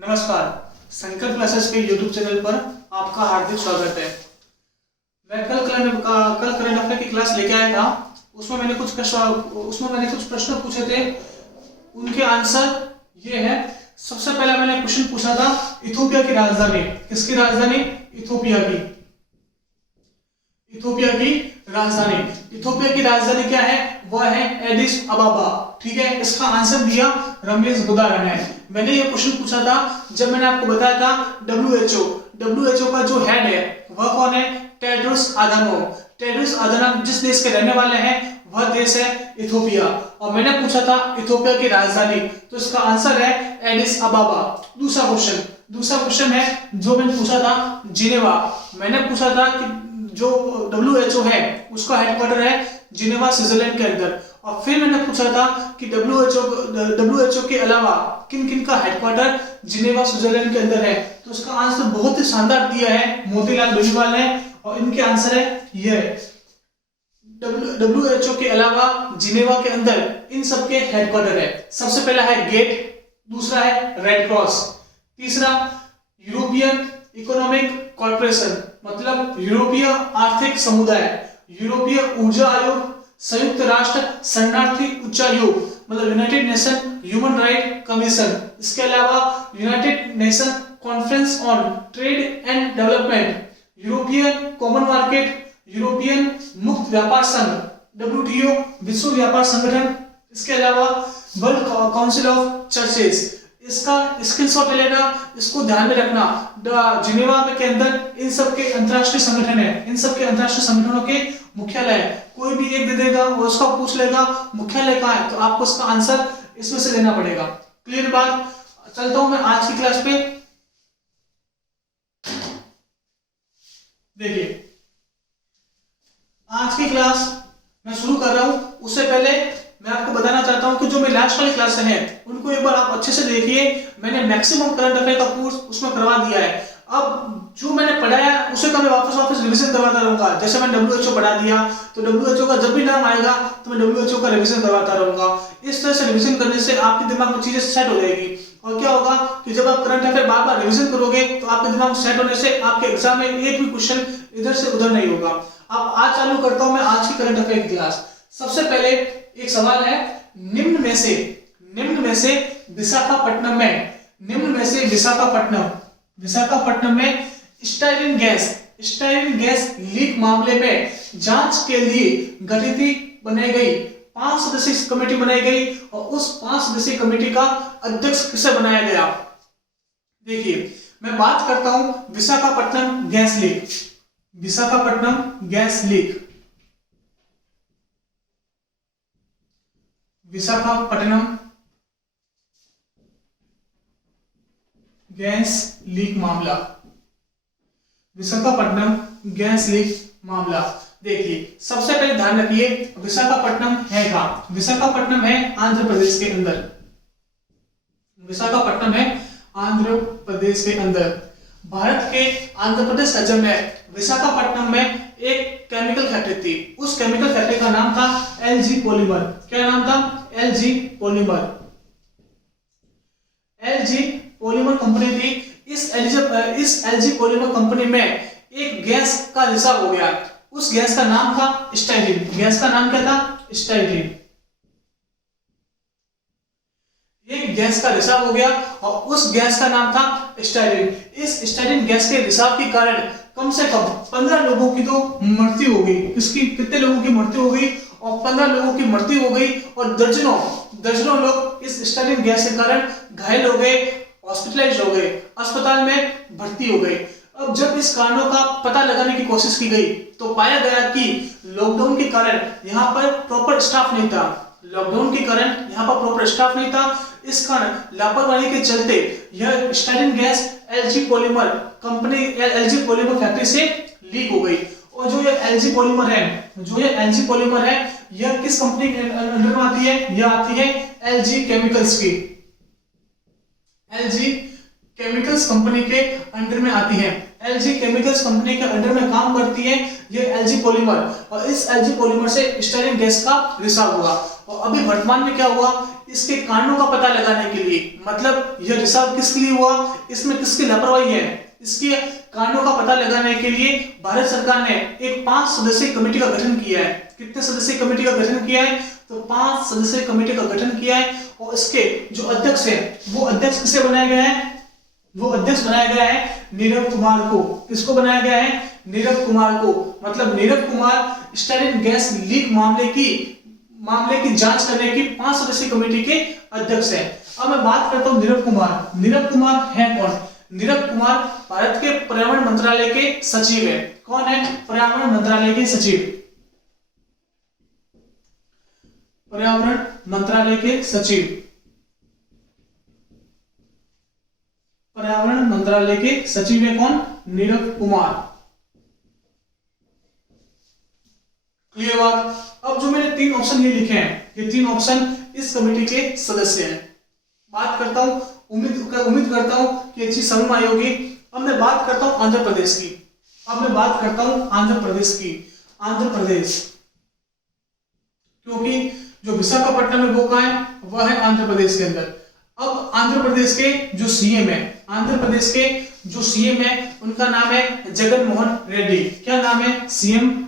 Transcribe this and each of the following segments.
नमस्कार, संकल्प क्लासेस के YouTube चैनल पर आपका हार्दिक स्वागत है। मैं कल करंट अफेयर की क्लास लेके आया था। उसमें मैंने कुछ प्रश्न पूछे थे, उनके आंसर ये है। सबसे पहला मैंने क्वेश्चन पूछा था इथोपिया की राजधानी। किसकी राजधानी? इथोपिया की राजधानी क्या है? वह है एडिस अबाबा। ठीक है, इसका आंसर दिया रमेश गुदारा ने। मैंने ये क्वेश्चन पूछा था जब मैंने आपको बताया था WHO का जो हेड है वह कौन है? टेड्रोस अधानोम जिस देश के रहने वाले हैं वह देश है इथोपिया। और मैंने पूछा था इथोपिया की राजधानी, तो इसका आंसर है एडिस अबाबा। दूसरा क्वेश्चन है जो मैंने पूछा था जिनेवा। मैंने पूछा था कि जो WHO है उसका हेडक्वार्टर है जिनेवा, स्विट्जरलैंड के अंदर। और फिर मैंने पूछा था कि WHO के अलावा किन किन का हेडक्वार्टर जिनेवा, स्विट्जरलैंड के अंदर है। तो उसका आंसर बहुत ही शानदार दिया है मोतीलाल बेनीवाल ने, और इनके आंसर है ये WHO के अलावा जिनेवा के अंदर इन सब के हेडक्वार्टर है। सबसे पहला है गेट, दूसरा है रेड क्रॉस, तीसरा यूरोपियन इकोनॉमिक कॉर्पोरेशन मतलब यूरोपीय आर्थिक समुदाय, यूरोपीय ऊर्जा आयोग, संयुक्त राष्ट्र शरणार्थी उच्चायोग मतलब United nation human right commission, इसके अलावा United nation conference on trade and development, European common market, European मुक्त व्यापार संघ WTO विश्व व्यापार संगठन, इसके अलावा वर्ल्ड काउंसिल ऑफ चर्चेस। इसका स्क्रीनशॉट ले लेना, इसको ध्यान में रखना। जिनेवा के अंदर इन सब के अंतरराष्ट्रीय संगठन है, इन सब के अंतरराष्ट्रीय संगठनों के मुख्यालय है। कोई भी एक दे देगा वो उसका पूछ लेगा मुख्यालय कहाँ है, तो आपको उसका आंसर इसमें से लेना पड़ेगा। क्लियर बात? चलता हूं मैं आज की क्लास पे। देखिए, आज की क्लास मैं शुरू कर रहा हूं, उससे पहले मैं आपको बताना चाहता हूं कि जो मेरी लास्ट वाली क्लास है उनको एक बार आप अच्छे से देखिए। मैंने मैक्सिमम करंट अफेयर का कोर्स उसमें करवा दिया है। अब जो मैंने पढ़ाया उसे का मैं वापस रिवीजन करवाता रहूंगा। जैसे मैंने WHO पढ़ा दिया तो WHO का जब भी नाम आएगा तो मैं WHO का रिवीजन करवाता रहूंगा। इस तरह से रिवीजन करने से आपके दिमाग में चीजें सेट हो जाएगी। और क्या होगा कि जब आप करंट अफेयर बार बार रिवीजन करोगे तो आपके दिमाग में सेट होने से आपके एग्जाम में एक भी क्वेश्चन इधर से उधर नहीं होगा। अब आज चालू करता हूं मैं आज की करंट अफेयर की क्लास। सबसे पहले एक सवाल है, निम्न में से विशाखापट्टनम में स्टाइरिन गैस लीक मामले में जांच के लिए गठित बनाई गई 5 सदस्यीय कमेटी बनाई गई, और उस 5 सदस्यीय कमेटी का अध्यक्ष किसे बनाया गया? देखिए, मैं बात करता हूं Visakhapatnam gas leak. Visakhapatnam gas leak मामला। देखिए, सबसे पहले ध्यान रखिए विशाखापट्टनम है कहां? विशाखापट्टनम है आंध्र प्रदेश के अंदर। भारत के आंध्र प्रदेश राज्य में विशाखापट्टनम में एक केमिकल फैक्ट्री थी। उस केमिकल फैक्ट्री का नाम था LG पॉलीमर। क्या नाम था? LG पॉलीमर कंपनी थी। इस LG पॉलीमर कंपनी में एक गैस का रिसाव हो गया। उस गैस का नाम था स्टाइरिन। गैस का नाम क्या था? स्टाइरिन। एक गैस का रिसाव हो गया और उस गैस का नाम था स्टाइरिन। इस स्टाइरिन गैस के रिसाव के कारण कम से कम 15 लोगों की तो मृत्यु हो गई। इसकी कितने लोगों की मृत्यु हो गई? और 15 लोगों की मृत्यु हो गई और दर्जनों लोग इस स्टाइरिन गैस के कारण घायल हो गए, हॉस्पिटलाइज्ड हो गए, अस्पताल में भर्ती हो गए। अब जब इस कारणों का पता लगाने की कोशिश की गई तो पाया गया कि लॉकडाउन के कारण यहाँ पर प्रॉपर स्टाफ नहीं था। इस कारण लापरवाही के चलते यह styrene gas LG polymer factory से लीक हो गई। और जो ये LG पॉलीमर है यह किस कंपनी के अंडर में आती है? यह आती है LG केमिकल्स की। LG केमिकल्स कंपनी के अंडर में आती है। LG केमिकल्स कंपनी के अंडर में काम करती है ये LG पॉलीमर, और इस LG पॉलीमर से स्टाइरिन गैस का रिसाव हुआ। और अभी वर्तमान में क्या हुआ, इसके कारणों का पता लगाने के लिए, मतलब यह रिसाव किसके लिए हुआ, इसमें किसकी लापरवाही है, इसके कारणों का पता लगाने के लिए भारत सरकार ने एक 5 सदस्यीय कमेटी का गठन किया है। कितने सदस्यीय कमेटी का गठन किया है, तो 5 सदस्यीय कमेटी का गठन किया है। और इसके जो अध्यक्ष है वो अध्यक्ष किसे बनाया गया है, वो अध्यक्ष बनाया गया है नीरव कुमार को। किसको बनाया गया है, नीरव कुमार को। मतलब Nirav Kumar Stalin gas leak मामले की जांच करने की 5 सदस्यीय कमेटी के अध्यक्ष है। अब मैं बात करता हूं नीरव कुमार। नीरव कुमार है कौन, नीरव कुमार भारत के पर्यावरण मंत्रालय के सचिव है। कौन है, पर्यावरण मंत्रालय के सचिव, पर्यावरण मंत्रालय के सचिव, पर्यावरण मंत्रालय के सचिव है कौन, नीरव कुमार। क्लियर बात। अब जो मैंने 3 ऑप्शन ये लिखे हैं, ये 3 ऑप्शन इस कमेटी के सदस्य हैं। बात करता हूं, उम्मीद करता हूं कि ये चीज समझ में आई होगी। अब मैं बात करता हूं आंध्र प्रदेश की। अब मैं बात करता हूं आंध्र प्रदेश की। आंध्र प्रदेश, क्योंकि जो विशाखापट्टनम है वो कहां है, वह है आंध्र प्रदेश के अंदर। अब आंध्र प्रदेश के जो सीएम है, आंध्र प्रदेश के जो सीएम है उनका नाम है जगन मोहन रेड्डी। क्या नाम है, सीएम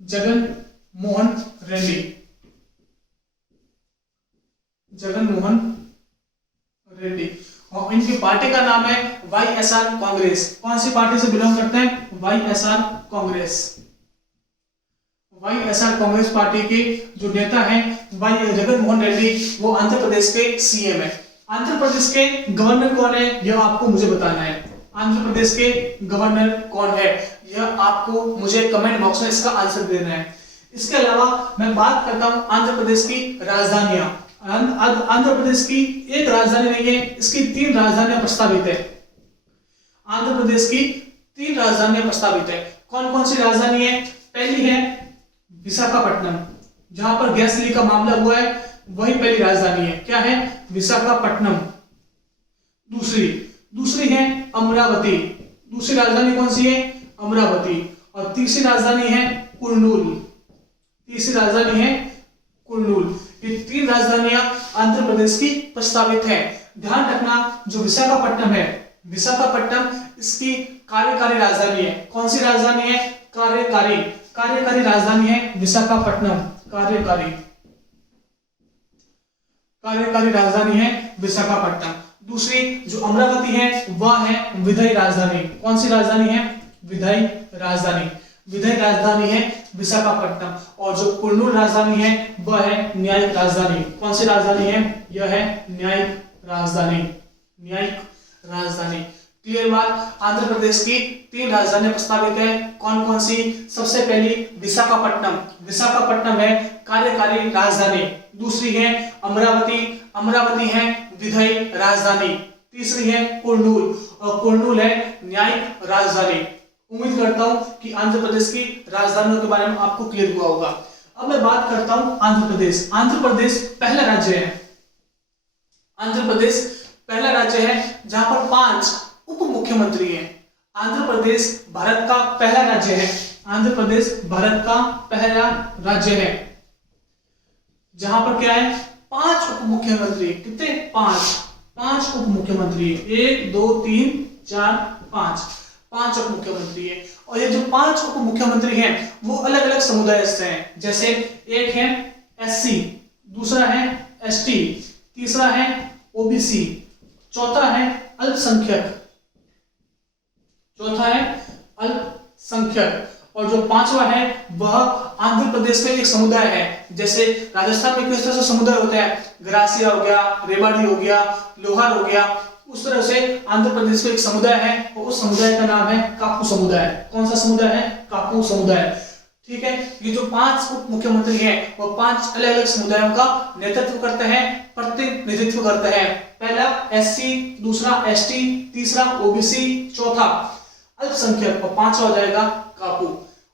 जगन मोहन रेड्डी, जगन मोहन रेड्डी। और इनकी पार्टी का नाम है वाईएसआर कांग्रेस। कौन सी पार्टी से बिलोंग करते हैं, YSR Congress. YSR Congress party के जो नेता हैं वाई जगन मोहन रेड्डी, वो आंध्र प्रदेश के सीएम है। आंध्र प्रदेश के गवर्नर कौन है, यह आपको मुझे बताना है। आंध्र प्रदेश के गवर्नर कौन है, यह आपको मुझे कमेंट बॉक्स में इसका आंसर देना है। इसके अलावा मैं बात करता हूं आंध्र प्रदेश की राजधानियां। आंध्र प्रदेश की एक राजधानी नहीं है, इसकी 3 राजधानियां प्रस्तावित है। आंध्र प्रदेश की 3 राजधानियां प्रस्तावित है। कौन कौन सी राजधानी है, पहली है विशाखापट्टनम, जहां पर गैस लीक का मामला हुआ है, वही पहली राजधानी है। क्या है, विशाखापट्टनम। दूसरी है अमरावती। दूसरी राजधानी कौन सी है, अमरावती। और तीसरी राजधानी है कुर्नूल। तीसरी राजधानी है कुर्नूल। ये 3 राजधानियां आंध्र प्रदेश की प्रस्तावित है। ध्यान रखना, जो विशाखापट्टनम है, विशाखापट्टनम इसकी कार्यकारी राजधानी है। कौन सी राजधानी है, कार्यकारी राजधानी है विशाखापट्टनम। कार्यकारी राजधानी है विशाखापट्टनम। दूसरी जो अमरावती है वह है विधायी राजधानी। कौन सी राजधानी है, विधायी राजधानी। विधायी राजधानी है विशाखापट्टनम। और जो कुर्नूल राजधानी है वह है न्यायिक राजधानी। कौन सी राजधानी है, यह है न्यायिक राजधानी। क्लियर बात। आंध्र प्रदेश की 3 राजधानियां प्रस्तावित है। कौन कौन सी, सबसे पहली विशाखापट्टनम है कार्यकारी राजधानी। दूसरी है अमरावती है विधायी राजधानी। तीसरी है कुर्नूल, और कुर्नूल है न्यायिक राजधानी। उम्मीद करता हूं कि आंध्र प्रदेश की राजधानियों के बारे में आपको क्लियर हुआ होगा। अब मैं बात करता हूं आंध्र प्रदेश। आंध्र प्रदेश पहला राज्य है। आंध्र प्रदेश पहला राज्य है जहां पर 5 उप मुख्यमंत्री हैं। आंध्र प्रदेश भारत का पहला राज्य है। आंध्र प्रदेश भारत का पहला राज्य है जहां पर क्या है, 5 उप मुख्यमंत्री। कितने, 5 उप मुख्यमंत्री। 1 2 3 4 5 उप मुख्यमंत्री है। और ये जो 5 उप मुख्यमंत्री हैं वो अलग अलग समुदाय से हैं। जैसे एक है एससी, दूसरा है एसटी, तीसरा है ओबीसी, चौथा है अल्पसंख्यक, और जो 5वां है वह आंध्र प्रदेश में एक समुदाय है। जैसे राजस्थान में किस तरह से समुदाय होता है, ग्रासिया हो गया, रेवाड़ी हो गया, लोहार हो गया, उस तरह से आंध्र प्रदेश में एक समुदाय है और उस समुदाय का नाम है कापू समुदाय। कौन सा समुदाय है, कापू समुदाय। ठीक है, ये जो 5 उप मुख्यमंत्री हैं वो 5 अलग अलग समुदायों का नेतृत्व करते हैं, प्रतिनिधित्व करते हैं। पहला एससी, दूसरा एसटी, तीसरा ओबीसी, चौथा अल्पसंख्यक और 5वां हो जाएगा कापू।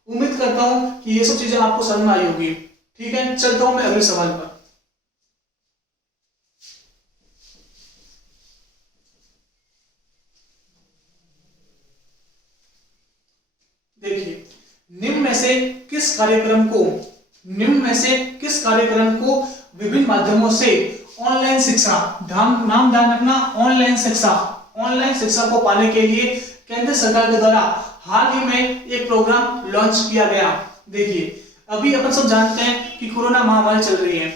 उम्मीद करता हूं कि ये सब चीजें आपको समझ में आई होगी। ठीक है, चलता हूं मैं अगले सवाल पर। देखिए, निम्न में से किस कार्यक्रम को विभिन्न माध्यमों से ऑनलाइन शिक्षा, नाम ध्यान रखना, ऑनलाइन शिक्षा को पाने के लिए केंद्र सरकार के द्वारा हाल ही में एक प्रोग्राम लॉन्च किया गया। देखिए, अभी अपन सब जानते हैं कि कोरोना महामारी चल रही है,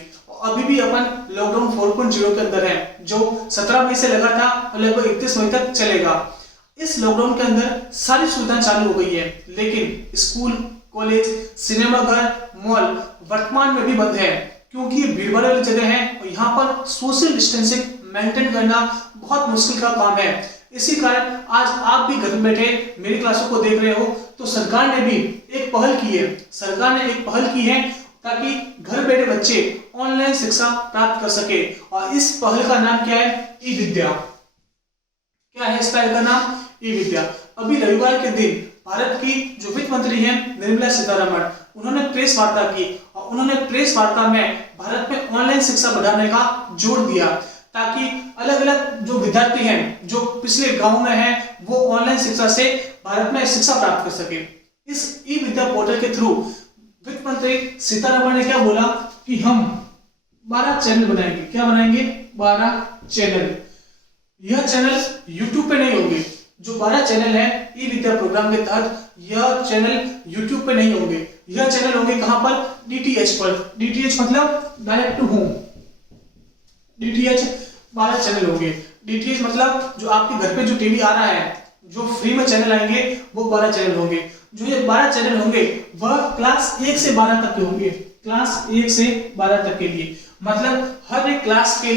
अभी भी अपन लॉकडाउन 4.0 के अंदर है, जो 17 मई से लगा था और लगभग 31 मई तक चलेगा। इस लॉकडाउन के अंदर सारी सुविधाएं चालू हो गई है, लेकिन स्कूल, कॉलेज, सिनेमाघर, मॉल वर्तमान में भी बंद है, क्योंकि भीड़ भाड़ वाली जगह है और यहाँ पर सोशल डिस्टेंसिंग मेंटेन करना बहुत मुश्किल का काम है। इसी कारण आज आप भी घर में बैठे मेरी क्लासों को देख रहे हो, तो सरकार ने भी एक पहल की है ताकि घर बैठे बच्चे ऑनलाइन शिक्षा प्राप्त कर सके, और इस पहल का नाम क्या है? ई विद्या। क्या है इस पहल का नाम? ई विद्या। अभी रविवार के दिन भारत की जो वित्त मंत्री हैं निर्मला सीतारमण, उन्होंने प्रेस वार्ता की और उन्होंने प्रेस वार्ता में भारत में ऑनलाइन शिक्षा बढ़ाने का जोर दिया, ताकि अलग अलग जो विद्यार्थी हैं जो पिछले गांव में हैं वो ऑनलाइन शिक्षा से भारत में शिक्षा प्राप्त कर सके। इस ई विद्या पोर्टल के थ्रू वित्त मंत्री सीतारमण ने क्या बोला कि हम 12 चैनल बनाएंगे। क्या बनाएंगे? 12 चैनल। यह चैनल यूट्यूब पे नहीं होंगे। जो 12 चैनल है ई विद्या प्रोग्राम के तहत, यह चैनल यूट्यूब पे नहीं होंगे। यह चैनल होंगे कहां पर? DTH पर। DTH मतलब direct to home. DTH 12 channel होंगे। DTH मतलब जो आपके घर पे जो टीवी आ रहा है, जो फ्री में चैनल आएंगे वो 12 चैनल होंगे। जो ये 12 चैनल होंगे वह क्लास 1 से 12 तक के होंगे। क्लास 1 से 12 तक के लिए, मतलब हर एक क्लास के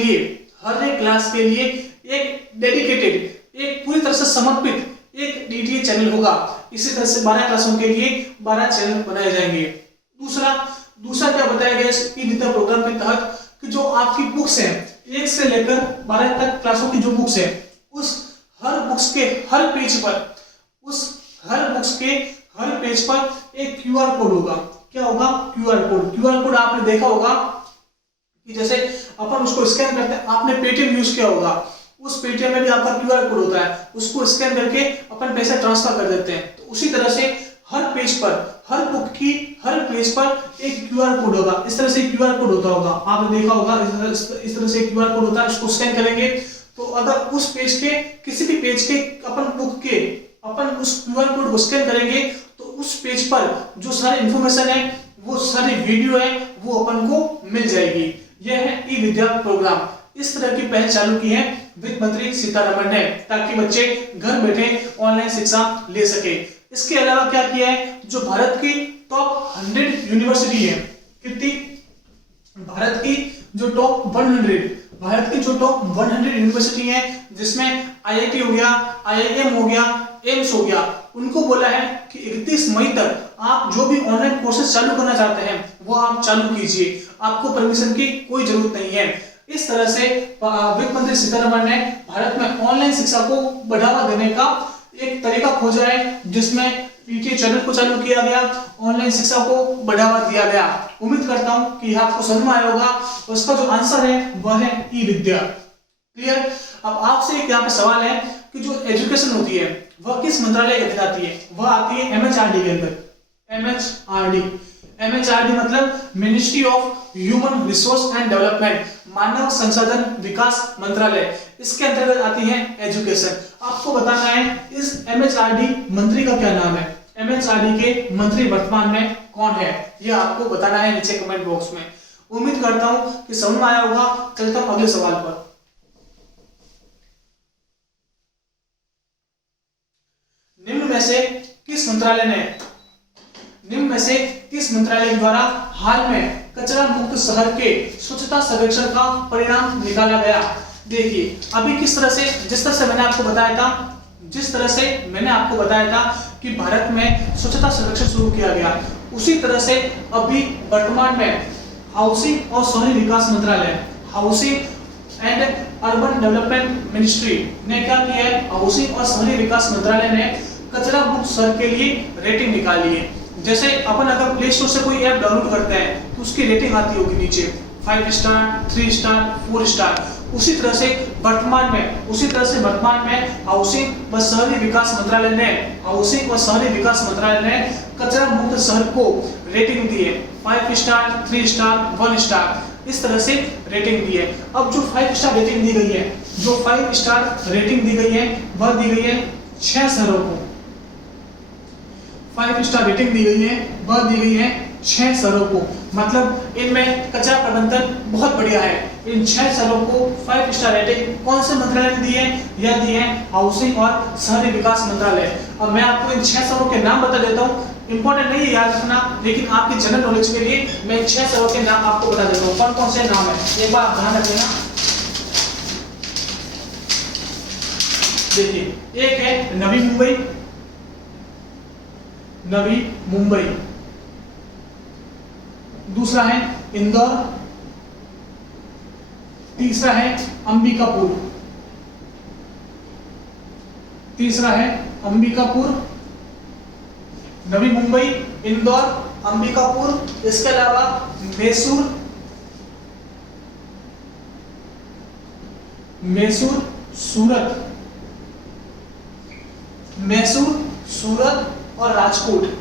लिए एक डेडिकेटेड, एक पूरी तरह से समर्पित एक DTH चैनल होगा। इसी तरह से 12 क्लासों के लिए 12 चैनल बनाए जाएंगे। दूसरा क्या बताया गया इस ई विद्या प्रोग्राम के तहत कि जो आपकी बुक्स हैं 1 से लेकर 12 तक क्लासों की जो बुक्स है, उस हर बुक्स के हर पेज पर एक QR कोड होगा। क्या होगा? QR कोड आपने देखा होगा कि जैसे अपन उसको स्कैन करते हैं, आपने पेटीएम यूज किया होगा, उस पेटीएम में भी आपका QR कोड होता है, उसको स्कैन करके अपन पैसा ट्रांसफर कर देते हैं। तो उसी तरह से हर पेज पर, हर बुक की हर पेज पर एक QR कोड होगा। इस तरह से QR कोड होता होगा, आपने देखा होगा, इस तरह से QR कोड होता है। इसको स्कैन करेंगे तो अगर उस पेज के किसी भी पेज के अपन उस QR कोड को स्कैन करेंगे तो उस पेज पर जो सारे इंफॉर्मेशन है, वो सारी वीडियो है, वो अपन को मिल जाएगी। यह है ई विद्या प्रोग्राम। इस तरह की पहल चालू की है वित्त मंत्री सीतारमण ने, ताकि बच्चे घर बैठे ऑनलाइन शिक्षा ले सके। इसके अलावा क्या किया है? जो भारत की टॉप 100 यूनिवर्सिटी है, कितनी? भारत की जो टॉप 100 यूनिवर्सिटी है, जिसमें IIT हो गया, IIM हो गया, एम्स हो गया, उनको बोला है कि 31 मई तक आप जो भी ऑनलाइन कोर्सेज चालू करना चाहते हैं वो आप चालू कीजिए, आपको परमिशन की कोई जरूरत नहीं है। इस तरह से वित्त मंत्री सीतारमण ने भारत में ऑनलाइन शिक्षा को बढ़ावा देने का एक तरीका खोजा है, जिसमें DTH चैनल को चालू किया गया, ऑनलाइन शिक्षा को बढ़ावा दिया गया। उम्मीद करता हूं कि आपको समझ में आया होगा। उसका जो आंसर है वह है ई विद्या। क्लियर? अब आपसे एक यहाँ पे सवाल है कि जो एजुकेशन होती है वह किस मंत्रालय के अंदर आती है? वह आती है MHRD के अंदर। MHRD मतलब ministry of human resource and development, मानव संसाधन विकास मंत्रालय। इसके अंतर्गत आती है एजुकेशन। आपको बताना है इस MHRD मंत्री का क्या नाम है। MHRD के मंत्री वर्तमान में कौन है, यह आपको बताना है नीचे कमेंट बॉक्स में। उम्मीद करता हूं कि समझ में आया होगा। चलता हूं अगले सवाल पर। निम्न में से किस मंत्रालय के द्वारा हाल में कचरा मुक्त शहर के स्वच्छता सर्वेक्षण का परिणाम निकाला गया? देखिए, अभी जिस तरह से मैंने आपको बताया था कि भारत में स्वच्छता सर्वेक्षण शुरू किया गया, उसी तरह से अभी वर्तमान में हाउसिंग और शहरी विकास मंत्रालय, housing and urban development ministry ने क्या किया है? हाउसिंग और शहरी विकास मंत्रालय ने कचरा मुक्त शहर के लिए रेटिंग निकाली है। जैसे अपन अगर प्ले स्टोर से कोई ऐप डाउनलोड करते हैं तो उसकी रेटिंग आती होगी नीचे 5 स्टार, 3 स्टार, 4 स्टार। उसी तरह से वर्तमान में हाउसिंग व शहरी विकास मंत्रालय ने कचरा मुक्त शहर को रेटिंग दी है 5 स्टार, 3 स्टार, 1 स्टार। इस तरह से रेटिंग दी है। अब जो 5 स्टार रेटिंग दी गई है, जो 5 स्टार रेटिंग दी गई है वह दी गई है 6 शहरों को। 5 स्टार रेटिंग दी गई है वह दी गई है 6 शहरों को, मतलब इनमें कचरा प्रबंधन बहुत बढ़िया है। इन 6 शहरों को 5 स्टार रेटिंग कौन से मंत्रालय ने दी है? यह दी है हाउसिंग और शहरी विकास मंत्रालय। अब मैं आपको इन 6 शहरों के नाम बता देता हूँ, इंपॉर्टेंट नहीं है याद रखना, लेकिन आपकी जनरल नॉलेज के लिए मैं इन 6 शहरों के नाम आपको बता देता हूँ। कौन कौन से नाम है एक बार आप ध्यान रखिएगा। देखिए, एक है नवी मुंबई, नवी मुंबई। दूसरा है इंदौर, तीसरा है अंबिकापुर, तीसरा है अंबिकापुर, नवी मुंबई, इंदौर, अंबिकापुर। इसके अलावा मैसूर, मैसूर, सूरत, मैसूर, सूरत और राजकोट,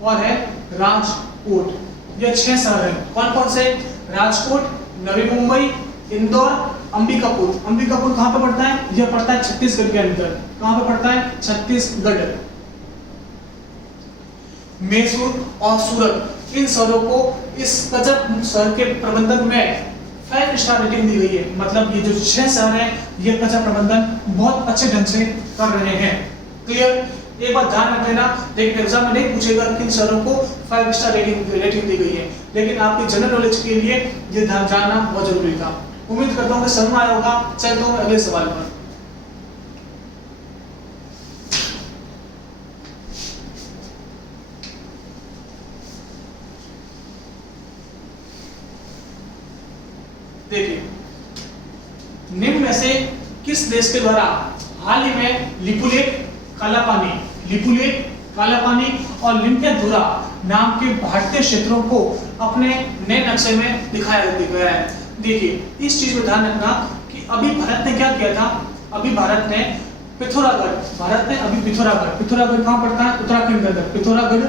और है राजकोट। ये 6 शहर हैं। कौन कौन से? राजकोट, नवी मुंबई, इंदौर, अंबिकापुर। अंबिकापुर कहां पे पड़ता है? यह पड़ता है छत्तीसगढ़ के अंदर। कहां पे पड़ता है? छत्तीसगढ़। मैसूर और सूरत, इन शहरों को इस कचरा शहर के प्रबंधन में 5 स्टार रेटिंग दी गई है। मतलब ये जो 6 शहर हैं ये कचरा प्रबंधन बहुत अच्छे ढंग से कर रहे हैं। क्लियर? एक बात ध्यान रख लेना, लेकिन एग्जाम में नहीं पूछेगा किन शहरों को 5 स्टार रेटिंग दी गई है, लेकिन आपकी जनरल नॉलेज के लिए ये ध्यान जानना बहुत जरूरी था। उम्मीद करता हूँ कि समझ में आया होगा। चलता हूँ अगले सवाल पर। देखिए, निम्न में से किस देश के द्वारा हाल ही में लिपुलेख, काला पानी, लिपुलेख, काला पानी और लिम्पियाधुरा नाम के भारतीय क्षेत्रों को अपने नए नक्शे में दिखाया गया है? देखिए, इस चीज में ध्यान रखना कि अभी भारत ने क्या किया था। अभी भारत ने पिथौरागढ़, भारत ने अभी पिथौरागढ़, पिथौरागढ़ कहां पड़ता है? उत्तराखंड के अंदर। पिथौरागढ़,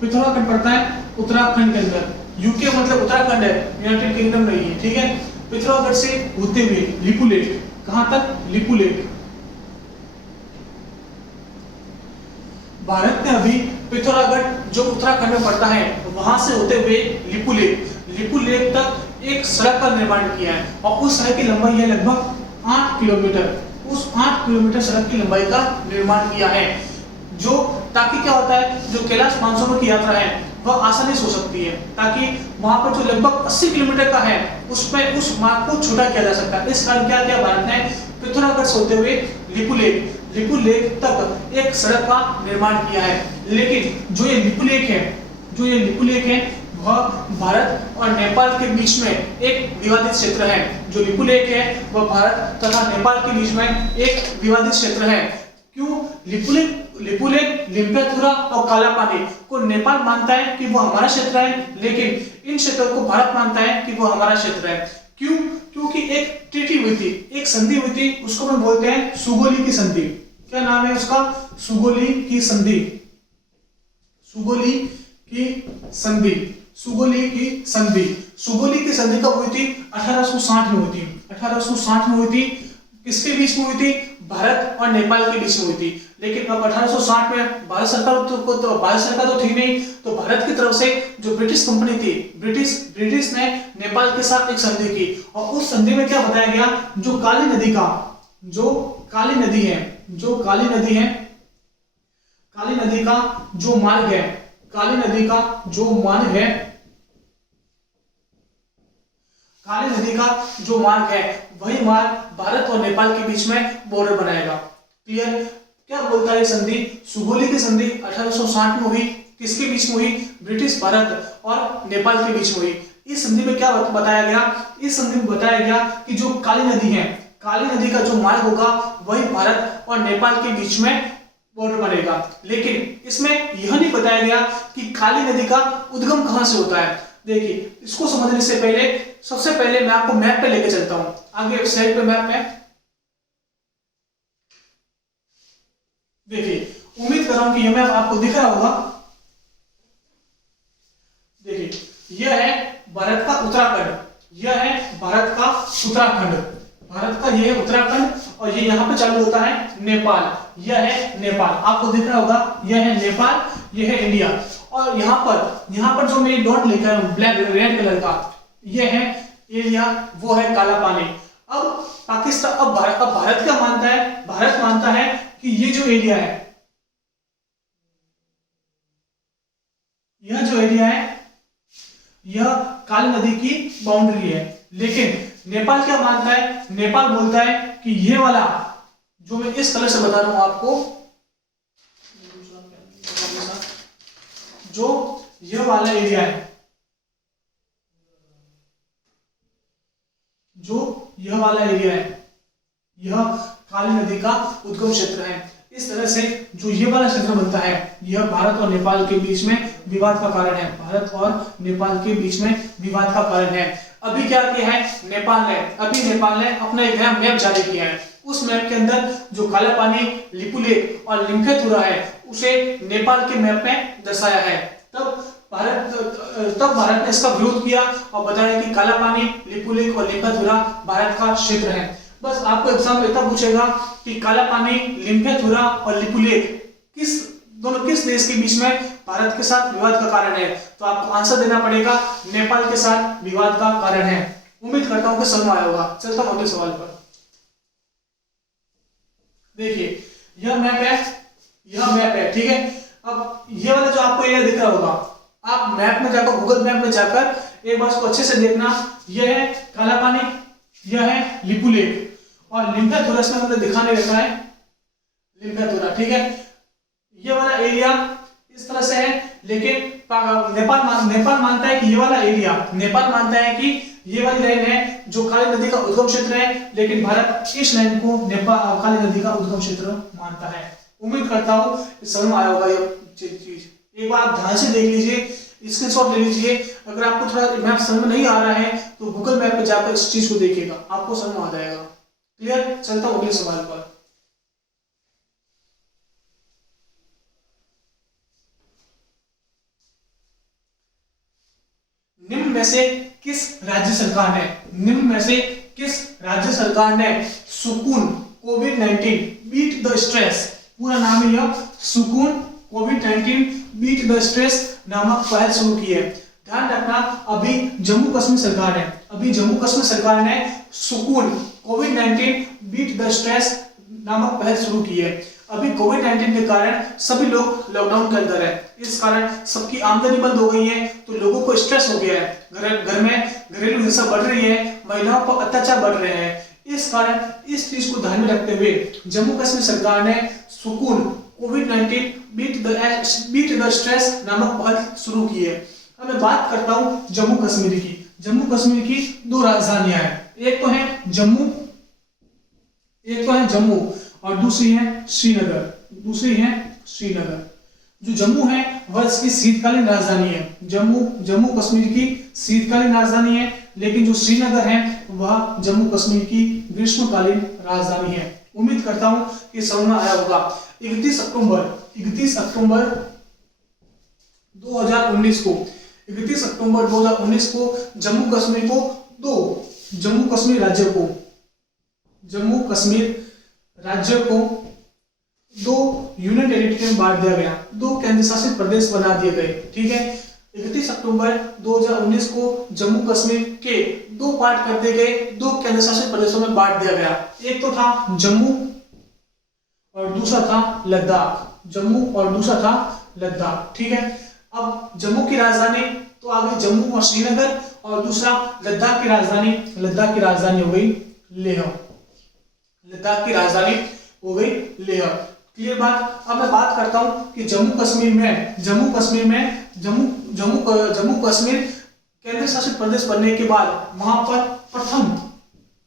पिथौरागढ़ पड़ता है उत्तराखंड के अंदर। यूके मतलब उत्तराखंड है, यूनाइटेड किंगडम नहीं है, ठीक है। पिथौरागढ़ से होते हुए लिपुलेख, कहां तक? लिपुलेख। भारत ने अभी पिथौरागढ़ जो उत्तराखंड में पड़ता है वहां से होते हुए लिपुलेख, लिपुलेख तक एक सड़क का निर्माण किया है, और उस सड़क की लंबाई है लगभग 8 किलोमीटर। उस 8 किलोमीटर सड़क की लंबाई का निर्माण किया है, जो ताकि क्या होता है, जो कैलाश मानसरोवर की यात्रा है वह आसानी से हो सकती है, ताकि वहां पर जो लगभग 80 किलोमीटर का है उसमें उस मार्ग को छोटा किया जा सकता है। इस कारण क्या किया भारत ने? पिथौरागढ़ से होते हुए लिपुलेख, लिपुलेख तक एक सड़क का निर्माण किया है। लेकिन जो ये लिपुलेख है, जो ये लिपुलेख है वह भारत और नेपाल के बीच में एक विवादित क्षेत्र है। जो लिपुलेख है वह भारत तथा नेपाल के बीच में एक विवादित क्षेत्र है। क्यों? लिपुलेख, लिम्पियाधुरा और काला पानी को नेपाल मानता है कि वो हमारा क्षेत्र है, लेकिन इन क्षेत्रों को भारत मानता है कि वो हमारा क्षेत्र है। क्यों? क्योंकि एक ट्रीटी हुई थी, एक संधि हुई थी, उसको हम बोलते हैं सुगोली की संधि। क्या नाम है उसका? सुगोली की संधि, सुगोली की संधि, सुगोली की संधि। सुगोली की संधि कब हुई थी? 1860 में हुई थी। 1860 में हुई थी। किसके बीच में हुई थी? भारत और नेपाल के बीच में हुई थी। लेकिन अब 1860 में भारत सरकार तो थी नहीं, तो भारत की तरफ से जो ब्रिटिश कंपनी थी, ब्रिटिश ने नेपाल के साथ एक संधि की, और उस संधि में क्या बताया गया? जो काली नदी का, जो काली नदी है, जो काली नदी है, काली नदी का जो मार्ग है, काली नदी का जो मार्ग है, काली नदी का जो मार्ग है वही मार्ग भारत और नेपाल के बीच में बॉर्डर बनाएगा। क्लियर? क्या बोलता है संधि? सुगोली की संधि 1860 में हुई। किसके बीच में हुई? ब्रिटिश भारत और नेपाल के बीच में हुई। इस संधि में क्या बताया गया? इस संधि में बताया गया कि जो काली नदी है, काली नदी का जो मार्ग होगा वही भारत और नेपाल के बीच में बॉर्डर बनेगा। लेकिन इसमें यह नहीं बताया गया कि काली नदी का उद्गम कहां से होता है। देखिए, इसको समझने से पहले सबसे पहले मैं आपको मैप पे लेके चलता हूं। आगे साइड पे मैप है, देखिए, उम्मीद कर रहा हूं कि यह मैप आपको दिख रहा होगा। यह है भारत का उत्तराखंड, यह है भारत का उत्तराखंड, भारत का ये है उत्तराखंड, और ये यहाँ पे चालू होता है नेपाल, यह है नेपाल, आपको दिख रहा होगा, यह है नेपाल, यह है इंडिया। और यहाँ पर जो मैं डॉट लिखा है ब्लैक रेड कलर का, यह है एरिया, वो है काला पानी। अब पाकिस्तान, अब भारत क्या मानता है, भारत मानता है कि ये जो एरिया है, यह जो एरिया है यह काली नदी की बाउंड्री है। लेकिन नेपाल क्या मानता है, नेपाल बोलता है कि ये वाला जो मैं इस कलर से बता रहा हूं आपको, जो यह वाला एरिया है, जो यह वाला एरिया है, यह काली नदी का उद्गम क्षेत्र है। इस तरह से जो ये वाला क्षेत्र बनता है, यह भारत और नेपाल के बीच में विवाद का कारण है, भारत और नेपाल के बीच में विवाद का कारण है। अभी क्या किया है नेपाल ने, अभी नेपाल ने अपना एक नया मैप जारी किया है। उस मैप के अंदर जो काला पानी, लिपुलेख और लिम्फेतुरा है, उसे नेपाल के मैप में दर्शाया है। तब भारत ने इसका विरोध किया और बताया कि काला पानी, लिपुलेख और लिम्फेतुरा भारत का क्षेत्र है। बस आपको एग्जाम में इतना पूछेगा कि काला पानी, लिम्फेतुरा और लिपुलेख किस देश के बीच में भारत के साथ विवाद का कारण है, तो आपको आंसर देना पड़ेगा नेपाल के साथ विवाद का कारण है। उम्मीद करता हूं कि समझ आया होगा। चलता हूं अगले सवाल पर। देखिए यह मैप है, ठीक है। अब ये वाला जो आपको एरिया दिख रहा होगा, आप मैप में जाकर, गूगल मैप में जाकर एक बार इसको अच्छे से देखना। यह है काला पानी, यह है लिपुलेख, और लिम्फेतुरा इसमें हमने दिखा नहीं रखा है, लिम्फेतुरा, ठीक है। ये वाला एरिया इस तरह से है, लेकिन नेपाल मानता है कि ये वाला एरिया, नेपाल मानता है कि ये वाली लाइन है जो काली नदी का उद्गम क्षेत्र है, लेकिन भारत इस लाइन को नेपाल काली नदी का उद्गम क्षेत्र मानता है। उम्मीद करता हूं समझ में आया होगा ये चीज। एक बार आप ध्यान से देख लीजिए, स्क्रीनशॉट ले लीजिए। अगर आपको थोड़ा मैप समझ में नहीं आ रहा है तो गूगल मैप पे जाकर इस चीज को देखिएगा, आपको समझ में आ जाएगा। क्लियर? चलता हूं अगले सवाल पर। निम्न में से किस राज्य सरकार ने सुकून कोविड-19 बीट द स्ट्रेस, पूरा नाम है यह, सुकून कोविड-19 बीट द स्ट्रेस नामक पहल शुरू की है। ध्यान रखना, अभी जम्मू कश्मीर सरकार ने सुकून कोविड-19 बीट द स्ट्रेस नामक पहल शुरू की है। अभी कोविड-19 के कारण सभी लोग लॉकडाउन के अंदर है, इस कारण सबकी आमदनी बंद हो गई है, तो लोगों को स्ट्रेस हो गया है, घर में घरेलू हिंसा बढ़ रही है, महिलाओं पर अत्याचार बढ़ रहे हैं। इस कारण इस चीज को ध्यान में रखते हुए जम्मू कश्मीर सरकार ने सुकून कोविड-19 बीट द स्ट्रेस नामक पहल शुरू की है। अब मैं बात करता हूं जम्मू कश्मीर की दो राजधानियां हैं, एक तो है जम्मू और दूसरी है श्रीनगर। जो जम्मू है वह इसकी शीतकालीन राजधानी है, जम्मू कश्मीर की शीतकालीन राजधानी है, लेकिन जो श्रीनगर है वह जम्मू कश्मीर की ग्रीष्मकालीन राजधानी है। उम्मीद करता हूं कि समझ में आया होगा। 31 अक्टूबर 2019 को जम्मू कश्मीर राज्य को दो यूनियन टेरिटरी में बांट दिया गया, दो केंद्र शासित प्रदेश बना दिए गए, ठीक है। 31 अक्टूबर 2019 को जम्मू कश्मीर के दो पार्ट कर दिए गए, दो केंद्र शासित प्रदेशों में बांट दिया गया। एक तो था जम्मू और दूसरा था लद्दाख, ठीक है। अब जम्मू की राजधानी तो आ गई जम्मू और श्रीनगर, और दूसरा लद्दाख की राजधानी हो गई लेह। क्लियर बात? अब मैं बात करता हूं कि जम्मू कश्मीर केंद्र शासित प्रदेश बनने के बाद वहां पर प्रथम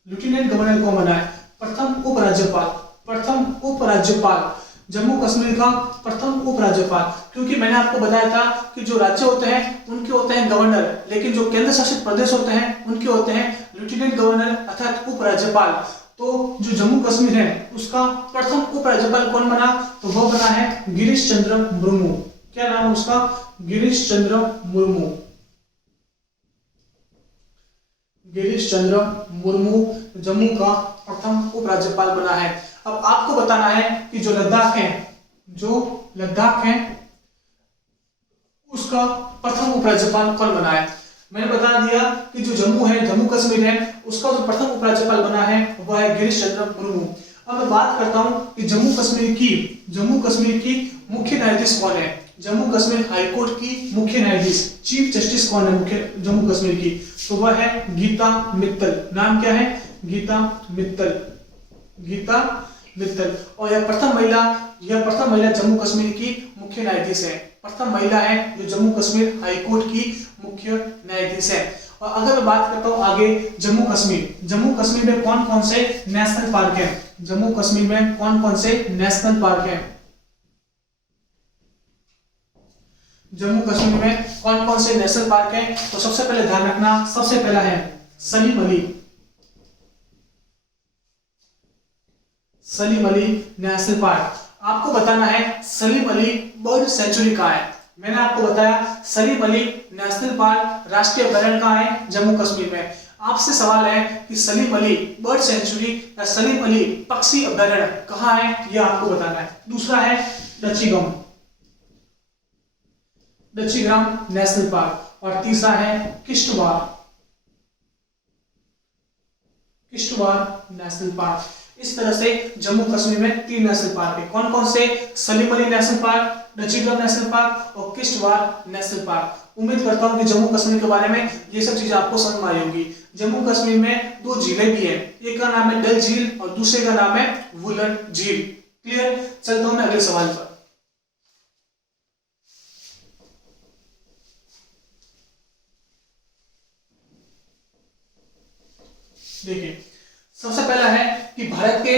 लेफ्टिनेंट गवर्नर को बनाया, प्रथम उपराज्यपाल, जम्मू कश्मीर का प्रथम उपराज्यपाल। क्योंकि मैंने आपको बताया था कि जो राज्य होते हैं उनके होते हैं गवर्नर, लेकिन जो केंद्र शासित प्रदेश होते हैं उनके होते हैं लेफ्टिनेंट गवर्नर अर्थात उपराज्यपाल। तो जो जम्मू कश्मीर है उसका प्रथम उपराज्यपाल कौन बना, तो वह बना है गिरीश चंद्र मुर्मू। क्या नाम है उसका? गिरीश चंद्र मुर्मू। गिरीश चंद्र मुर्मू जम्मू का प्रथम उपराज्यपाल बना है। अब आपको बताना है कि जो लद्दाख है उसका प्रथम उपराज्यपाल कौन बना है। मैंने बता दिया कि जो जम्मू कश्मीर है उसका जो प्रथम उपराज्यपाल बना है वह है गिरीश चंद्र मुर्मू। अब मैं बात करता हूं कि जम्मू कश्मीर की मुख्य न्यायाधीश कौन है। जम्मू कश्मीर हाईकोर्ट की मुख्य न्यायाधीश चीफ जस्टिस कौन है मुख्य जम्मू कश्मीर की, तो वह है गीता मित्तल। नाम क्या है? गीता मित्तल। और यह प्रथम महिला जम्मू कश्मीर की मुख्य न्यायाधीश है। प्रथम महिला है जो जम्मू कश्मीर हाईकोर्ट की मुख्य न्यायाधीश है। और अगर मैं बात करता हूं आगे जम्मू कश्मीर में कौन कौन से नेशनल पार्क हैं। जम्मू कश्मीर में कौन कौन से नेशनल पार्क हैं। जम्मू कश्मीर में कौन कौन से नेशनल पार्क हैं, तो सबसे पहले ध्यान रखना, सबसे पहला है सलीम अली नेशनल पार्क। आपको बताना है सलीम अली बर्ड सेंचुरी कहाँ है। मैंने आपको बताया सलीम अली नेशनल पार्क राष्ट्रीय अभयारण्य कहाँ है, जम्मू कश्मीर में। आपसे सवाल है कि सलीम अली बर्ड सेंचुरी या सलीम अली पक्षी अभयारण्य कहाँ है, यह आपको बताना है। दूसरा है दच्चीग्राम नेशनल पार्क। और तीसरा है किश्तवाड़ नेशनल पार्क। इस तरह से जम्मू कश्मीर में 3 नेशनल पार्क है। कौन कौन से? Salim Ali national park, Dachigam national park और किश्तवाड़ नेशनल पार्क। उम्मीद करता हूं कि जम्मू कश्मीर के बारे में ये सब चीजें आपको समझ में आई होगी। जम्मू कश्मीर में 2 झीलें भी हैं, एक का नाम है डल झील और दूसरे का नाम है वुलर झील। क्लियर? चलता हूं मैं अगले सवाल पर। देखिए, सबसे पहला है कि भारत के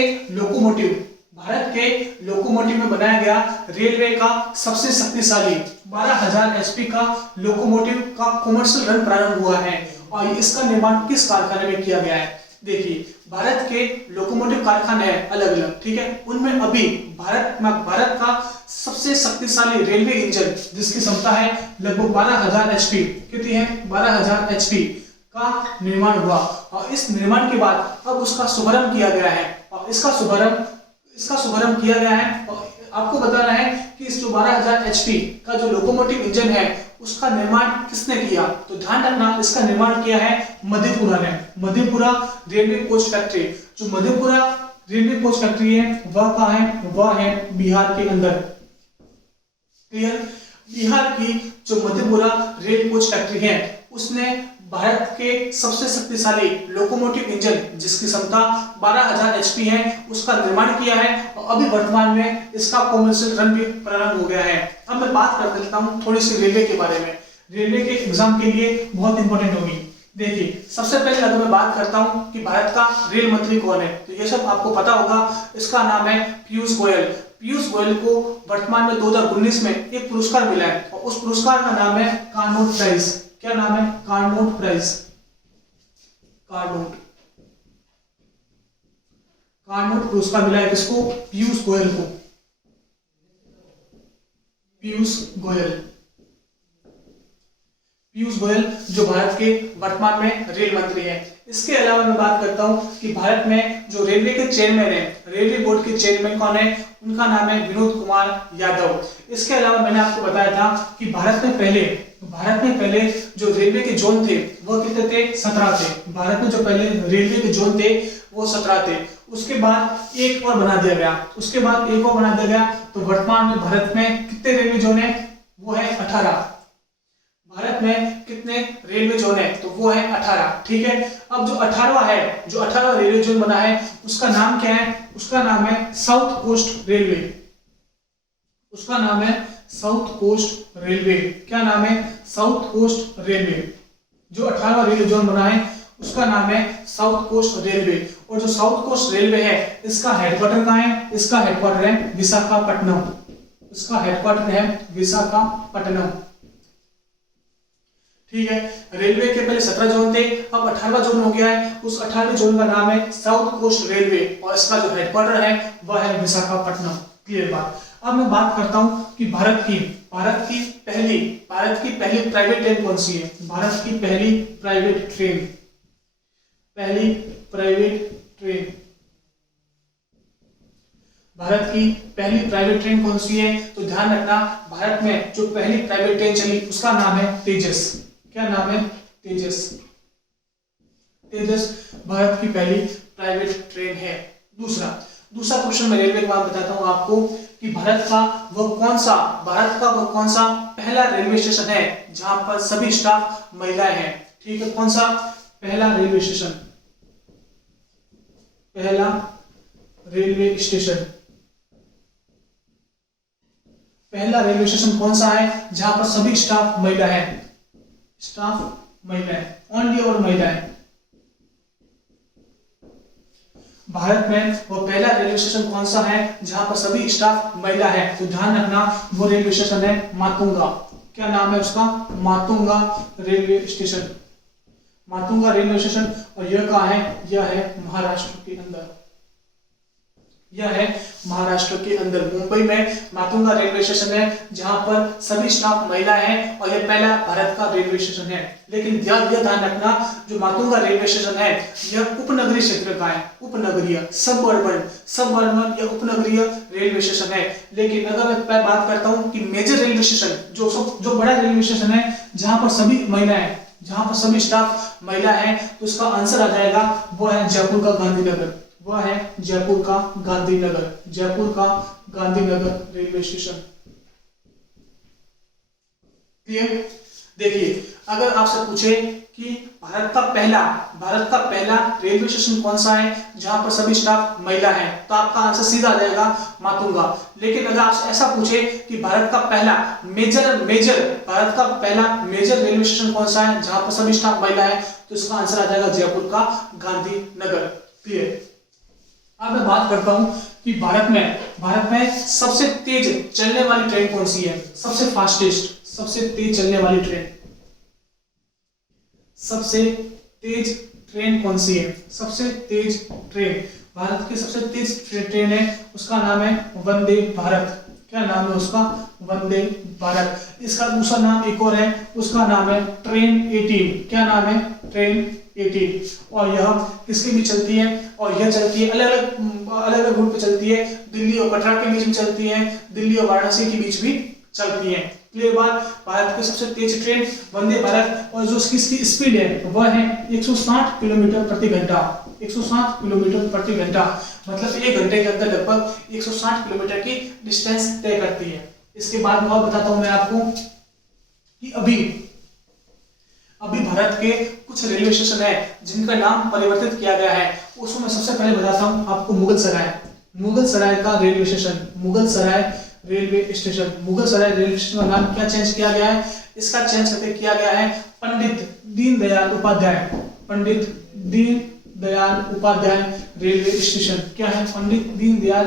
लोकोमोटिव में बनाया गया रेलवे का सबसे शक्तिशाली 12,000 HP का लोकोमोटिव का कॉमर्शियल रन प्रारंभ हुआ है। और इसका निर्माण किस कारखाने में किया गया है। देखिए, भारत के लोकोमोटिव कारखाने हैं अलग अलग, ठीक है। उनमें अभी भारत का सबसे शक्तिशाली रेलवे इंजन जिसकी क्षमता है लगभग 12,000 HP, कितनी है? 12,000 HP का निर्माण हुआ। और इस निर्माण के बाद अब उसका शुभारंभ किया गया है। और इसका शुभारंभ किया गया है। और आपको बताना है कि इस जो 12,000 HP का जो लोकोमोटिव इंजन है उसका निर्माण किसने किया। तो ध्यान रखना, इसका निर्माण किया है मधेपुरा ने। Madhepura railway coach factory. जो मधेपुरा रेलवे कोच फैक्ट्री है वह कहाँ है? वह है बिहार के अंदर। क्लियर? बिहार की जो मधेपुरा रेल कोच फैक्ट्री है उसने भारत के सबसे शक्तिशाली लोकोमोटिव इंजन जिसकी क्षमता 12,000 HP है उसका निर्माण किया है। और अभी वर्तमान में इसका कॉमर्शियल रन भी प्रारंभ हो गया है। अब मैं बात कर लेता हूं थोड़ी सी रेलवे के बारे में। रेलवे के एग्जाम के लिए बहुत इंपॉर्टेंट होगी। देखिए, सबसे पहले अगर मैं बात करता हूं कि भारत का रेल मंत्री कौन है, तो ये सब आपको पता होगा। इसका नाम है पीयूष गोयल। पीयूष गोयल को वर्तमान में 2019 में एक पुरस्कार मिला है और उस पुरस्कार का नाम है कार्नोट प्राइज। क्या नाम है? Carnot prize. कार्नोट पुरस्कार मिला है किसको? पीयूष गोयल को। पीयूष गोयल जो भारत के वर्तमान में रेल मंत्री है। इसके अलावा मैं बात करता हूं कि भारत में जो रेलवे के चेयरमैन है, रेलवे बोर्ड के चेयरमैन कौन है? उनका नाम है विनोद कुमार यादव। इसके अलावा मैंने आपको बताया था कि भारत में पहले जो रेलवे के जोन थे वह कितने थे? 17 थे। भारत में जो पहले रेलवे के जोन थे वो 17 थे। उसके बाद एक और बना दिया गया। तो वर्तमान में भारत में कितने रेलवे जोन है? वो है 18। भारत में कितने रेलवे जोन है? तो वो है 18। ठीक है। अब जो 18वां रेलवे जोन बना है उसका नाम क्या है? उसका नाम है साउथ कोस्ट रेलवे। क्या नाम है? South coast railway. जो 18वां रेलवे जोन बना है उसका नाम है साउथ कोस्ट रेलवे। और जो साउथ कोस्ट रेलवे है इसका हेडक्वार्टर कहाँ है? इसका हेडक्वार्टर है विशाखापट्टनम। ठीक है। रेलवे के पहले 17 जोन थे, अब 18वां जोन हो गया है। उस 18वें जोन का नाम है साउथ कोस्ट रेलवे और इसका जो हेडक्वार्टर है वह है विशाखापट्टनम। क्लियर बात। अब मैं बात करता हूं कि भारत की पहली प्राइवेट ट्रेन कौन सी है? भारत की पहली प्राइवेट ट्रेन पहली प्राइवेट ट्रेन, भारत की पहली प्राइवेट ट्रेन कौन सी है? तो ध्यान रखना, भारत में जो पहली प्राइवेट ट्रेन चली उसका नाम है तेजस। क्या नाम है? तेजस। तेजस भारत की पहली प्राइवेट ट्रेन है। दूसरा क्वेश्चन मैं रेलवे के बारे में बताता हूं आपको कि भारत का वह कौन सा पहला रेलवे स्टेशन है जहां पर सभी स्टाफ महिलाएं हैं। ठीक है, कौन सा पहला रेलवे स्टेशन? पहला रेलवे स्टेशन कौन सा है जहां पर सभी स्टाफ महिला है? स्टाफ महिलाएं, ओनली और महिलाएं। भारत में वो पहला रेलवे स्टेशन कौन सा है जहां पर सभी स्टाफ महिला है? तो ध्यान रखना, वो रेलवे स्टेशन है मातुंगा। क्या नाम है उसका? Matunga railway station. Matunga railway station. और यह कहाँ है? यह है महाराष्ट्र के अंदर। मुंबई में मातुंगा रेलवे स्टेशन है जहां पर सभी स्टाफ महिला है और यह पहला भारत का रेलवे स्टेशन है। लेकिन ध्यान रखना, जो मातुंगा रेलवे स्टेशन है यह उपनगरीय क्षेत्र का है। उपनगरीय, सब अर्बन या उपनगरीय रेलवे स्टेशन है। लेकिन अगर मैं बात करता हूं कि मेजर रेलवे स्टेशन, जो बड़ा रेलवे स्टेशन है जहां पर सभी महिलाएं, जहां पर सभी स्टाफ महिला है, तो उसका आंसर आ जाएगा वो है जयपुर का गांधीनगर। वह है जयपुर का गांधीनगर रेलवे स्टेशन। क्लियर? देखिए, अगर आपसे पूछे कि भारत का पहला रेलवे स्टेशन कौन सा है जहां पर सभी स्टाफ महिला है, तो आपका आंसर सीधा आ जाएगा मातुंगा। लेकिन अगर आपसे ऐसा पूछे कि भारत का पहला मेजर रेलवे स्टेशन कौन सा है जहां पर सभी स्टाफ महिला है, तो इसका आंसर आ जाएगा जयपुर का गांधीनगर। क्लियर? अब मैं बात करता हूं कि भारत में सबसे तेज चलने वाली ट्रेन कौन सी है? सबसे तेज चलने वाली ट्रेन, सबसे तेज ट्रेन कौन सी है? सबसे तेज ट्रेन, भारत की सबसे तेज ट्रेन है, उसका नाम है वंदे भारत। क्या नाम है उसका? वंदे भारत। इसका दूसरा नाम एक और है, उसका नाम है ट्रेन 18। क्या नाम है? ट्रेन 18। और यह किसके बीच चलती है? और यह चलती है अलग रूट पे चलती है। दिल्ली और कटरा के बीच में चलती है, दिल्ली और वाराणसी के बीच भी चलती है। क्लियर बात? भारत की सबसे तेज ट्रेन वंदे भारत, और जो उसकी स्पीड है वह है 160 किलोमीटर प्रति घंटा। 160 किलोमीटर प्रति घंटा, मतलब 1 घंटे के अंदर लगभग 160 किलोमीटर की डिस्टेंस तय करती है। इसके बाद में और बताता हूं मैं आपको कि अभी भारत के कुछ रेलवे स्टेशन है जिनका नाम परिवर्तित किया गया है। उसमें मैं सबसे पहले बताता हूं आपको मुगल सराय का रेलवे स्टेशन। मुगल सराय रेलवे स्टेशन का नाम क्या चेंज किया गया है? इसका चेंज करके किया गया है पंडित दीनदयाल उपाध्याय रेलवे स्टेशन। क्या है? Pandit Deendayal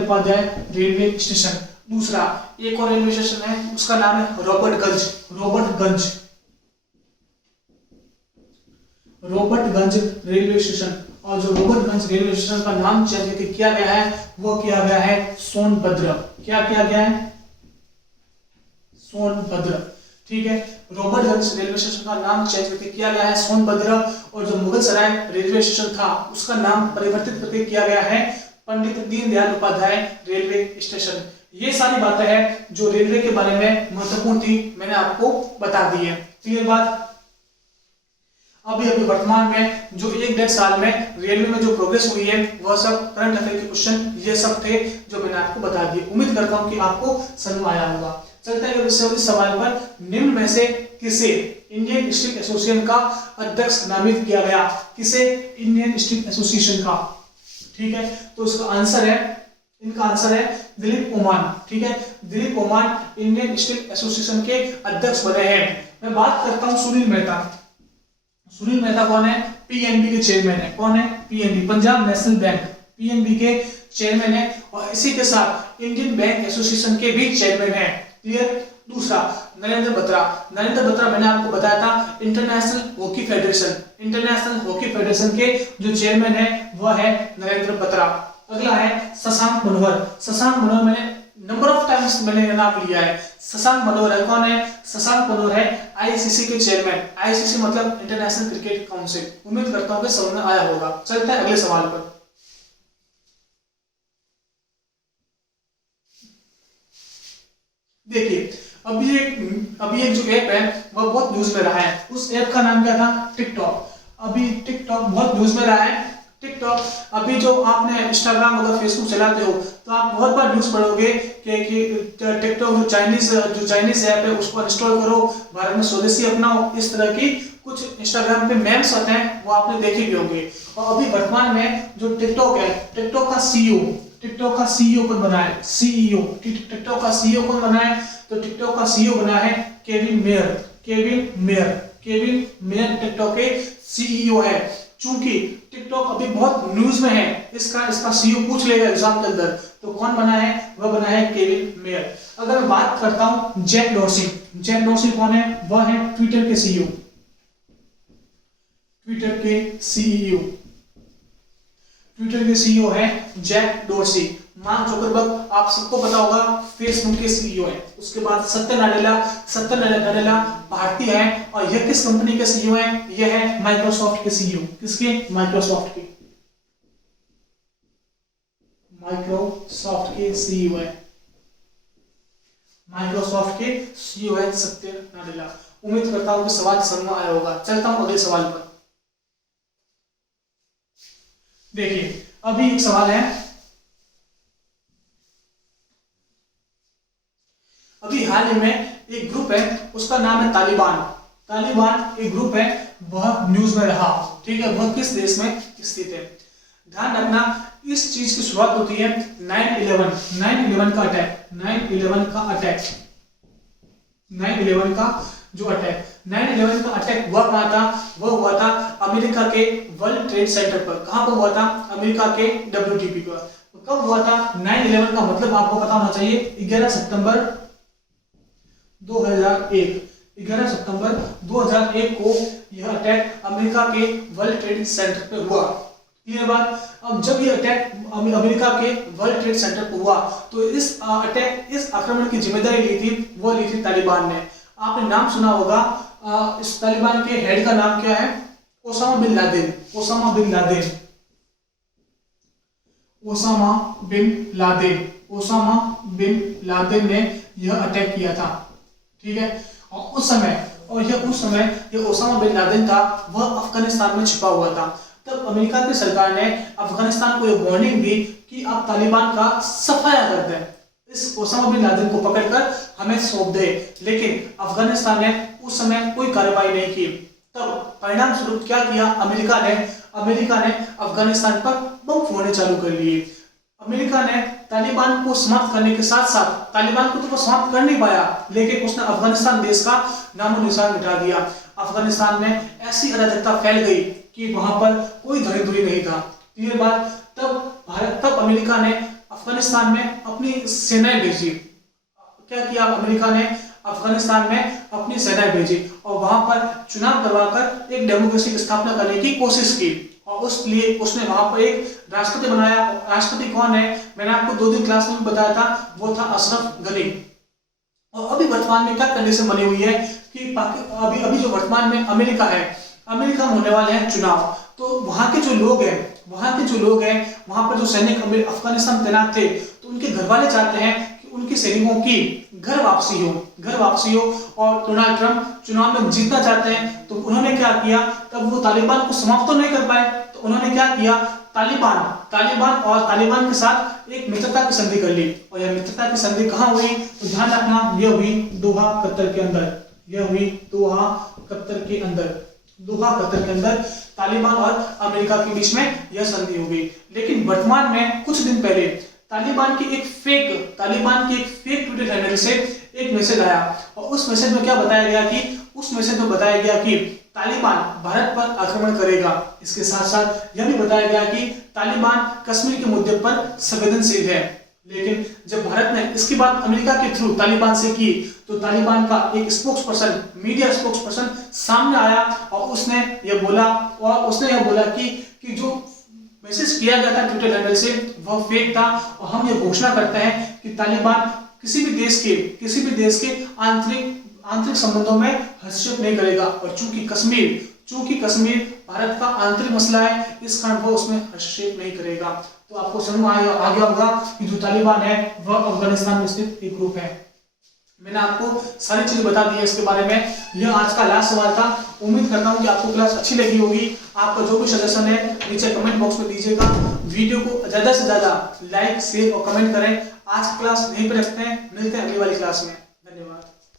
Upadhyay railway station. दूसरा एक और रेलवे स्टेशन है, उसका नाम है रॉबर्टगंज रेलवे स्टेशन। और जो रॉबर्टगंज रेलवे स्टेशन का नाम चेंज करके किया गया है वो किया गया है सोनभद्र। क्या किया गया है? सोनभद्र। ठीक है, रॉबर्टगंज रेलवे स्टेशन का नाम चेंज करके किया गया है सोनभद्र। और जो मुगल सराय रेलवे स्टेशन था उसका नाम परिवर्तित करके किया गया है पंडित दीनदयाल उपाध्याय रेलवे स्टेशन। ये सारी बातें हैं जो रेलवे के बारे में महत्वपूर्ण थी, मैंने आपको बता दी है। क्लियर बात? अभी वर्तमान में जो 1-1.5 साल में रेलवे में जो प्रोग्रेस हुई है वह सब करंट अफेयर के क्वेश्चन ये सब थे जो मैंने आपको बता दिए। उम्मीद करता हूं कि आपको समझ आया होगा। चलते हैं इस सवाल पर, निम्न में से किसे इंडियन स्टील एसोसिएशन का अध्यक्ष नामित किया गया? किसे? इंडियन स्टील एसोसिएशन का। ठीक है, तो इसका आंसर है दिलीप ओमान। ठीक है, Dilip Oman Indian steel association के अध्यक्ष बने हैं। मैं बात करता हूं सुनील मेहता कौन है? पीएनबी के चेयरमैन है। कौन है? PNB, Punjab national bank, PNB के चेयरमैन है। और इसी के साथ इंडियन बैंक एसोसिएशन के भी चेयरमैन है। क्लियर? दूसरा नरेंद्र बत्रा मैंने आपको बताया था इंटरनेशनल हॉकी फेडरेशन के जो चेयरमैन है वह है नरेंद्र बत्रा। अगला है शशांक मनोहर मैंने नंबर ऑफ टाइम्स मैंने नाम लिया है। शशांक मनोहर है, कौन है? शशांक मनोहर है आईसीसी के चेयरमैन। आईसीसी मतलब इंटरनेशनल क्रिकेट काउंसिल। उम्मीद करता हूं कि समझ में आया होगा। चलते हैं अगले सवाल पर। देखिए अभी एक जो ऐप है वह बहुत न्यूज में रहा है। उस ऐप का नाम क्या था? टिकटॉक। अभी टिकटॉक बहुत न्यूज में रहा है। टिकटॉक अभी जो आपने इंस्टाग्राम अगर फेसबुक चलाते हो तो आप बहुत बार न्यूज पढ़ोगे कि टिकटॉक जो चाइनीज ऐप है उसको इंस्टॉल करो, भारत में स्वदेशी अपनाओ। इस तरह की कुछ इंस्टाग्राम पे मेम्स आते हैं, वो आपने देखे भी होंगे। और अभी वर्तमान में जो टिकटॉक है, टिकटॉक का सीईओ कौन बना है? टिकटॉक का सीईओ कौन बना है? तो टिकटॉक का सीईओ बना है केविन मेयर टिकटॉक के सीईओ है। चूंकि टिकटॉक अभी बहुत न्यूज में है, इसका सीईओ पूछ लेगा एग्जाम के अंदर, तो कौन बना है? वह बना है केविन मेयर। अगर मैं बात करता हूं जैक डॉर्सी कौन है? वह है ट्विटर के सीईओ है जैक डॉर्सी। मार्क जुकरबर्ग आप सबको पता होगा फेसबुक के सीईओ है। उसके बाद सत्य नाडेला भारतीय है। और यह किस कंपनी के सीईओ है? यह है माइक्रोसॉफ्ट के सीईओ। किसके? माइक्रोसॉफ्ट के सीईओ है। माइक्रोसॉफ्ट के सीईओ है सत्य नाडेला। उम्मीद करता हूं कि सवाल समझ में आया होगा। चलता हूं अगले सवाल पर। देखिए अभी एक सवाल है। अभी हाल ही में एक ग्रुप है, उसका नाम है तालिबान एक ग्रुप है, वह न्यूज में रहा। ठीक है, वह किस देश में स्थित है? ध्यान रखना इस चीज की शुरुआत होती है 9/11 का अटैक। 9/11 का अटैक हुआ कहां था? वह हुआ था अमेरिका के वर्ल्ड ट्रेड सेंटर पर। कहां पर हुआ था? अमेरिका के WTP पर। कब हुआ था? 9/11 का मतलब आपको पता होना चाहिए 11 सितंबर 2001 को यह अटैक अमेरिका के वर्ल्ड ट्रेड सेंटर पर हुआ। क्लियर बात? अब जब ये अटैक अमेरिका के वर्ल्ड ट्रेड सेंटर पर हुआ तो इस आक्रमण की जिम्मेदारी ली थी तालिबान ने। आपने नाम सुना होगा, इस तालिबान के हेड का नाम क्या है? ओसामा बिन लादेन ने यह अटैक किया था। ठीक है, और उस समय ये ओसामा बिन लादेन था, वह अफगानिस्तान में छिपा हुआ था। तब अमेरिका की सरकार ने अफगानिस्तान को यह वार्निंग दी कि आप तालिबान का सफाया कर दें, इस ओसामा बिन लादेन को पकड़कर हमें सौंप दे। लेकिन अफगानिस्तान ने उस समय कोई कार्रवाई नहीं की। तब परिणाम स्वरूप क्या किया? अमेरिका ने अफगानिस्तान पर बम फोड़ने चालू कर लिए। अमेरिका ने तालिबान को समाप्त करने के साथ साथ तालिबान को तो वो समाप्त कर नहीं पाया, लेकिन उसने अफगानिस्तान देश का नामो निशान मिटा दिया। अफगानिस्तान में ऐसी अराजकता फैल गई कि वहां पर कोई धनी धुरी नहीं था। क्लियर बात? तब अमेरिका ने अफगानिस्तान में अपनी सेनाएं भेजी। क्या किया? अमेरिका ने अफगानिस्तान में अपनी सेनाएं भेजी और वहां पर चुनाव करवाकर एक डेमोक्रेसी की स्थापना करने की कोशिश की। और उसलिए उसने वहां पर एक राष्ट्रपति बनाया। राष्ट्रपति कौन है? मैंने आपको 2 दिन क्लास में बताया था, वो था अशरफ गनी। और अभी वर्तमान में क्या कंडीशन बनी हुई है कि अभी जो वर्तमान में अमेरिका में होने वाले हैं चुनाव। तो वहां के जो लोग हैं वहां पर जो सैनिक अफगानिस्तान तैनात थे, तो उनके घर वाले चाहते हैं कि उनके सैनिकों की घर वापसी हो और डोनाल्ड ट्रंप चुनाव में जीतना चाहते हैं। तो उन्होंने क्या किया? तब वो तालिबान को समाप्त तो नहीं कर पाए, तो उन्होंने क्या किया? तालिबान के साथ एक मित्रता की संधि कर ली। और यह मित्रता की संधि कहां हुई? तो ध्यान रखना, यह हुई दोहा, कतर के अंदर तालिबान और अमेरिका के बीच में यह संधि हो गई। लेकिन वर्तमान में कुछ दिन पहले तालिबान की एक फेक ट्विटर हैंडल से एक मैसेज आया और उस मैसेज में क्या बताया गया कि तालिबान भारत पर आक्रमण करेगा। इसके साथ साथ यह भी बताया गया कि तालिबान कश्मीर के मुद्दे पर संवेदनशील है। लेकिन जब भारत ने इसकी बात अमेरिका के थ्रू तालिबान से की तो तालिबान का एक मीडिया स्पोक्सपर्सन सामने आया और उसने यह बोला कि जो मैसेज किया गया था ट्विटर हैंडल से वह फेक था और हम ये घोषणा करते हैं कि तालिबान किसी भी देश के आंतरिक संबंधों में हस्तक्षेप नहीं करेगा और चूंकि कश्मीर भारत का आंतरिक मसला है, इस कारण वो उसमें हस्तक्षेप नहीं करेगा। तो आपको समझ में आ गया होगा कि जो तालिबान है वह अफगानिस्तान में स्थित एक ग्रुप है। मैंने आपको सारी चीजें बता दी है इसके बारे में। यह आज का लास्ट सवाल था। उम्मीद करता हूं कि आपको क्लास अच्छी लगी होगी। आपका जो भी सजेशन है नीचे कमेंट बॉक्स में दीजिएगा। वीडियो को ज्यादा से ज्यादा लाइक, शेयर और कमेंट करें। आज क्लास यहीं पर रखते हैं, मिलते हैं अगली वाली क्लास में।